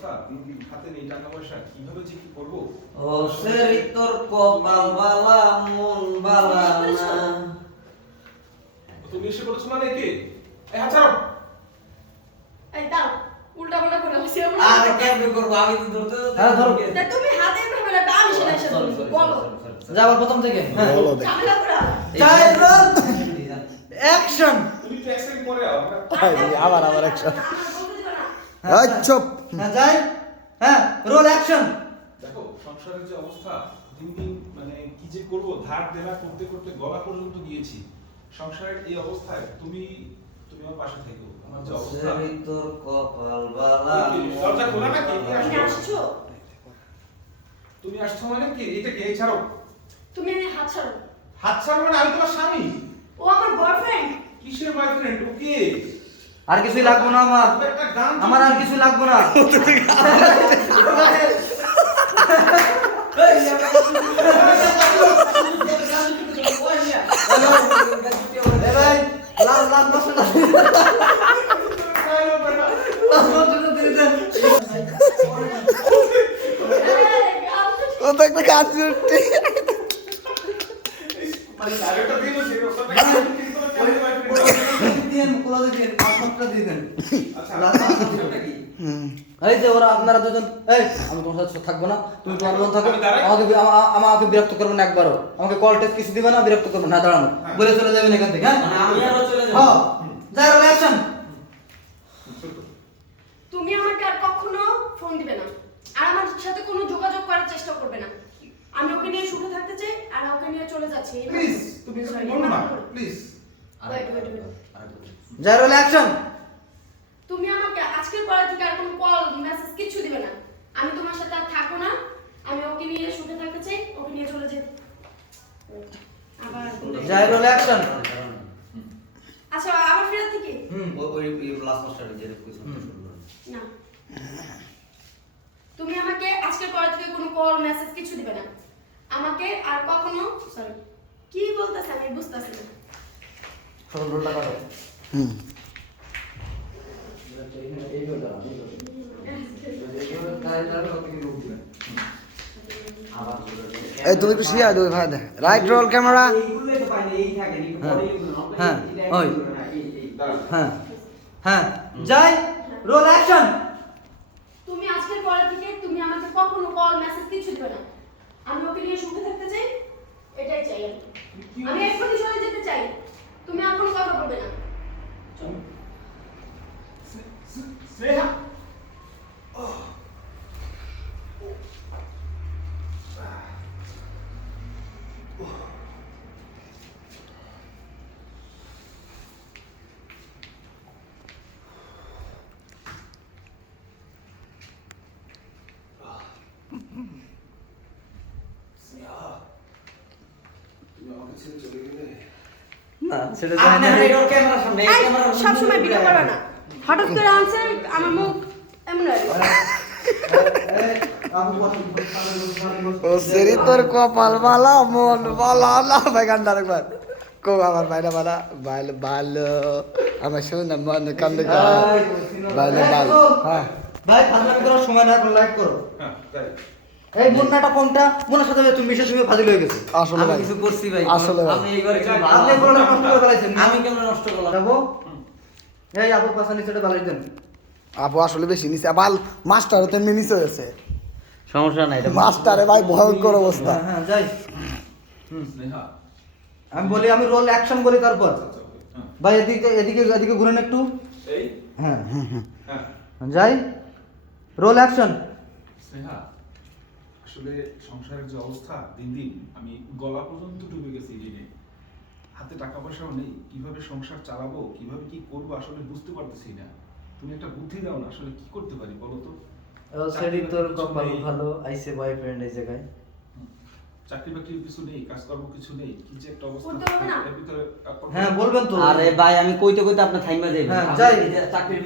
অবস্থা? দিন দিন হাতে নেই টাকা পয়সা কীভাবে যে কি করব? ও সেরি তোর কপাল বালা মন বালা না। তুমি এসে বলেছ মানে কে? এই হাত ছাড়ো। এই দাও উল্টা পাল্টা করে আসছি আমরা। আর কেমনে করব? আমি তো ধরতে হ্যাঁ, ধরো। তুমি হাতে ভাবে না আমি সেটা এসে বলো. যাবার প্রথম থেকে। হ্যাঁ। বলো দেখি। অ্যাকশন। তুমি আবার আবার একশন আমার না চুপ। হ্যাঁ যাই। হ্যাঁ রোল অ্যাকশন। দেখো সংসারের যে অবস্থা দিন দিন মানে কি যে করব ধার দেনা করতে করতে গলা পর্যন্ত গিয়েছি। সংসারের এই অবস্থায় তুমি তুমি আমার পাশে থেকো। আমার যে অবস্থা। তোর কপাল বালা। দরজা খোলা? মন তুমি আসছো? তুমি আসছো মানে কি? এটা কে? ছাড়ো। তুমি এই হাত ছাড়ো। হাত ছাড়ো মানে আমি তোমার স্বামী? ও আমার বয়ফ্রেন্ড কিসের বয়ফ্রেন্ড ও কে? আর কিছুই লাগবো না আমার ও একটা গান আমার আর কিছু লাগবো না এ ভাই লাল লাল মশলা লাল মশলা দিয়ে দেন ও তো একটা কাজ করতে মানে আরেকটা দিন কোলা দিন দিয়ে দেন। আচ্ছা লাল মশলাটা কি এই যে ওরা আপনারা দুজন এই আমি তোমার সাথে থাকব না তুমি তোমার মন থাকো। আমাকে বিরক্ত করবে না একবারও। আমাকে কল টেস্ট কিছু দিবে না বিরক্ত করবে না দাঁড়ানো। হ্যাঁ। বলে চলে যাবেন এখান থেকে হ্যাঁ? মানে আমি আরও চলে যাব। হ্যাঁ। যাই রোল অ্যাকশন তুমি আমাকে আর কখনো ফোন দিবে না। আর আমার সাথে কোনো যোগাযোগ করার চেষ্টা করবে না। আমি ওকে নিয়ে সুখে থাকতে চাই আর ওকে নিয়ে চলে যাচ্ছি। প্লিজ তুমি বলো না। Please Wait, wait, wait. যাই রোল অ্যাকশন তুমি আমাকে আজকের পরে থেকে আর কোনো কল মেসেজ কিছু দিবে না। আমি তোমার সাথে আর থাকব না। আমি ওকে নিয়ে সুখে থাকতে চাই ওকে নিয়ে চলে যেতে। আবার অ্যাকশন আচ্ছা আবার ফেরত থেকে? হুম ওই ওই লাস্ট মাস্টার যে না। তুমি আমাকে আজকের পর থেকে কোনো কল মেসেজ কিছু দিবে না। আমাকে আর কখনো সরি কি বলতেছে আমি বুঝতেছি না। কাটো। হুম। এই তুমি একটু শিয়া দুই ভাই রাইট রোল ক্যামেরা হ্যাঁ। হ্যাঁ, ওই। হ্যাঁ হ্যাঁ যাই রোল অ্যাকশন তুমি আজকের পরে থেকে তুমি আমাকে কখনো কল মেসেজ কিছু দিবে না। আমি ওকে নিয়ে সুখে থাকতে চাই এটাই চাই আমি। আমি এক্ষুনি চলে যেতে চাই। তুমি আর কোনো কথা বলবে না স্নেহা তুমি আমাকে ছেড়ে চলে গেলে না সেটা আপনি আর ক্যামেরার সামনে, ক্যামেরার সব সময় ভিডিও ঘুরে না হঠাৎ করে আনছে আমার মুখ এমন হয় ও সেরি তোর কপাল বালা মন বালা না ভাই একবার কো আমার ভাইরা বালা বাল ভালো আমার শোনা মন কান্দে ভালো ভালো হ্যাঁ ভাই ফাজলামি করার সময় না লাইক করো হ্যাঁ তাই এই মুন্নাটা কোনটা? মুন্নার সাথে তুমি মিশের সঙ্গে ফাজিল হয়ে গেছে। আসলে আমি ভাই কিছু করছি ভাই আসলে ভাই। আমি এইবার কিছু ভালো আপনি না। নষ্ট করে ফেলাইছেন? আমি কেমন নষ্ট করলাম? যাব? এই আপুর পাশে নিচেটা বালাই দেন। আপু আসলে বেশি নিছে বাল মাস্টার তেমনি নিচে হয়েছে। সমস্যা নাই এটা মাস্টারে ভাই ভয়ঙ্কর অবস্থা। হ্যাঁ হ্যাঁ যাই। আমি বলি আমি রোল অ্যাকশন বলি তারপর। আচ্ছা হ্যাঁ ভাই এদিকে এদিকে এদিকে ঘুরেন একটু। এই? হ্যাঁ হ্যাঁ যাই। রোল অ্যাকশন স্নেহা আসলে সংসারের যে অবস্থা দিন দিন আমি গলা পর্যন্ত ডুবে গেছি ঋণে হাতে টাকা পয়সাও নেই কীভাবে সংসার চালাবো কীভাবে কি করব আসলে বুঝতে পারতেছি না। তুমি একটা বুদ্ধি দাও না আসলে কি করতে পারি বলো তো? সেটি তোর কপাল ভালো আইসে বয়ফ্রেন্ড এই জায়গায়। চাকরি বাকরির কিছু নেই কাজকর্ম কিছু নেই কি যে একটা অবস্থা। হ্যাঁ বলবেন তো। আরে ভাই আমি কইতে কইতে আপনি থাইমা হ্যাঁ, যাই। চাকরির